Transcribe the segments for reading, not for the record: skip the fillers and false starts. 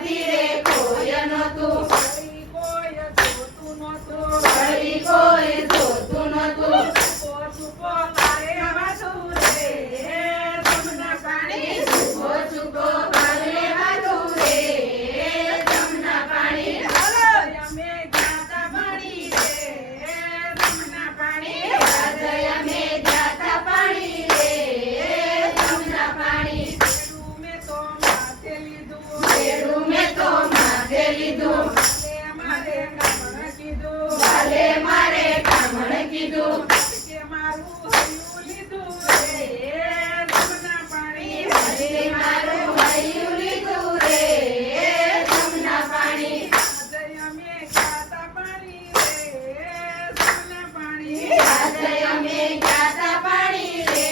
ધીરે કોઈ નહોતું, વળી કોઈ જોતું નહોતું, વળી કોઈ જોતું નહોતું. સુકો સુકો મારે વાતું રે, જમના પાણી સુકો સુકો ભારે વાતું રે, જમના પાણી. અમે ગાતા પાણી રે, જમના પાણી. આજે અમે જાતા પાણી રે, જમના પાણી. બેડું મેં તો માથે લીધું, બેડું મેં તો માથે લીધું, મારે કામણ કીધું, વાલે મારે કામણ કીધું. કે મારું હૈયું લીધું રે, જમના પાણી. આજે મારું હૈયું લીધું રે, જમના પાણી. આજે અમે ગાતા પાણી રે, જમના પાણી. આજે અમે જાતા પાણી રે,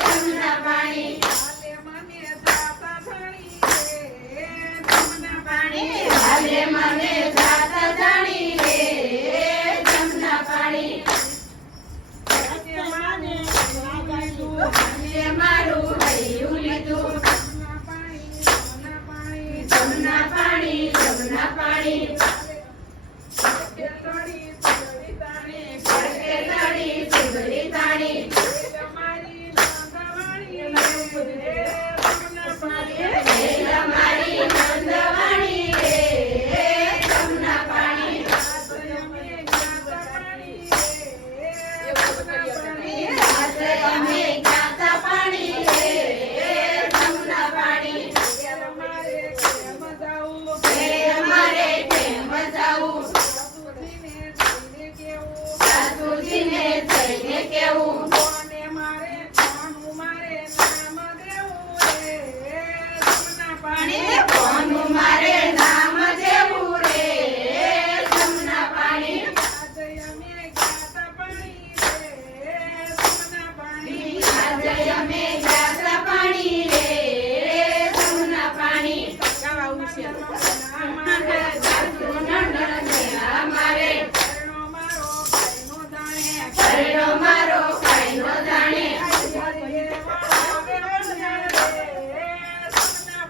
જમના પાણી. હાલે મને જાતા જાણી રે, જમના પાણી. હાલે મને જાતા જાણી રે, જમના પાણી. આજે મને લીધું, આજે મારું હૈયું લીધું, જમના પાણી, જમના પાણી. જમના પાણી, જમના પાણી. કે લડી ચડી તાણી, પડકે લડી ચીબડી તાણી, તમારી નંદવાણી રે, જમના પાણી. વેલ મારી નંદવાણી રે, જમના પાણી. આજે અમે ગાતા પાણી રે, જમના પાણી. આજે અમે જાતા પાણી રે, જમના પાણી. અમારે કેમ જાવું, એ અમારે કેમ જાવું, સાસુજીને જઈને સાસુજીને જઈને કેવું, કેવું. કોને મારે કોનું મારે નામ દેવું રે, જમના પાણી. કોનું મારે નામ દેવું રે, જમના પાણી. આજે અમે ગાતા પાણી રે, જમના પાણી. આજે અમે જાતા પાણી રે, જમના પાણી. અમારે સાસુ નણંદ છે અમારે, ઘરનો મારો ભાઈનો જાણે, ઘરનો મારો કાંઈનો જાણે.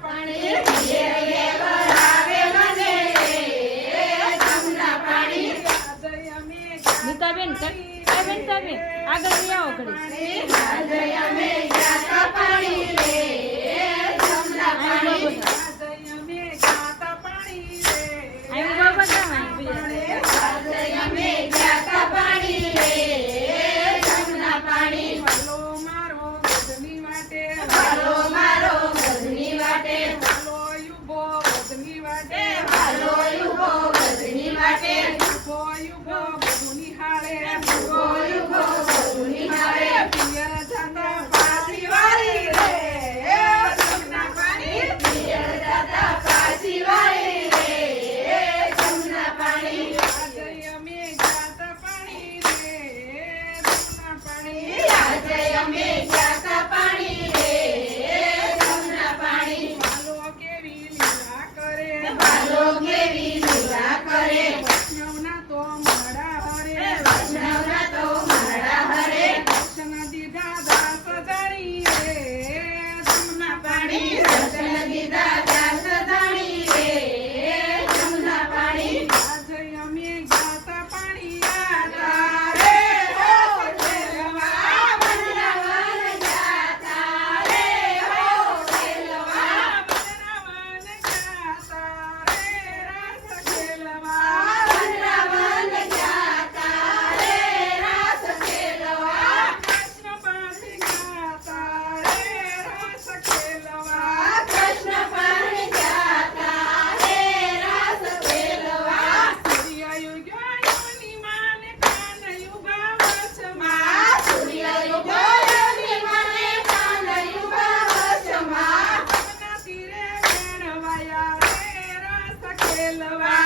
પાણી. એ વરાવે મને રે, જમના પાણી. નીતાબેન નીતાબેન આગળ લઈ આવો ઘડી. આજે અમે જાતા પાણી રે, જમના પાણી. અહીં બાબા જાવ અહીં આજે અમે જાતા પાણી રે, જમના પાણી. વાલો મારો ગજની વાટે, વાલો મારો ગજની વાટે, વાલો યુબો ગજની વાટે, વાલો યુગો ગજની વાટે, યુબો યુબો ગજની હાળે, યુગો યુગો ગજની હારે. પિયર જાતા પાછી વાળી રે, જમના પાણી. પિયર જાતા પાછી વાળી રે, જમના પાણી. આજે અમે જાતા પાણી રે, જમના પાણી. આજે અમે જાતા પાણી રે, જમના પાણી. વાલો કેવી લીલા કરે, વાલો કેવી લીલા કરે, વૈષ્ણવના તો માળા હરે, વૈષ્ણવના તો મારા હરે. દર્શન દીધા દાસ જાણી રે, જમના પાણી. દર્શન દીધા દાસ જાણી રે, જમના પાણી. આજે અમે ગાતા પાણી ગાતા રે, હો ખેલવા. વનરાવન જાતા રે, હો ખેલવા. વનરાવન ગાતા રે, રાસ ખેલવા. વનરાવન જાતા રે, રાસ ખેલવા. કૃષ્ણ પાણી ગાતા રે, રાસ ખેલવા. કૃષ્ણ પાણી જાતા રે, રાસ ખેલવા. સૂર્ય યુગ્યોની માને કાન યુગા વચમાં. સૂર્ય યુગોની મને કાન યુગા વચમાં. જમના તીરે વેણવાયા રે, રાસ ખેલવા.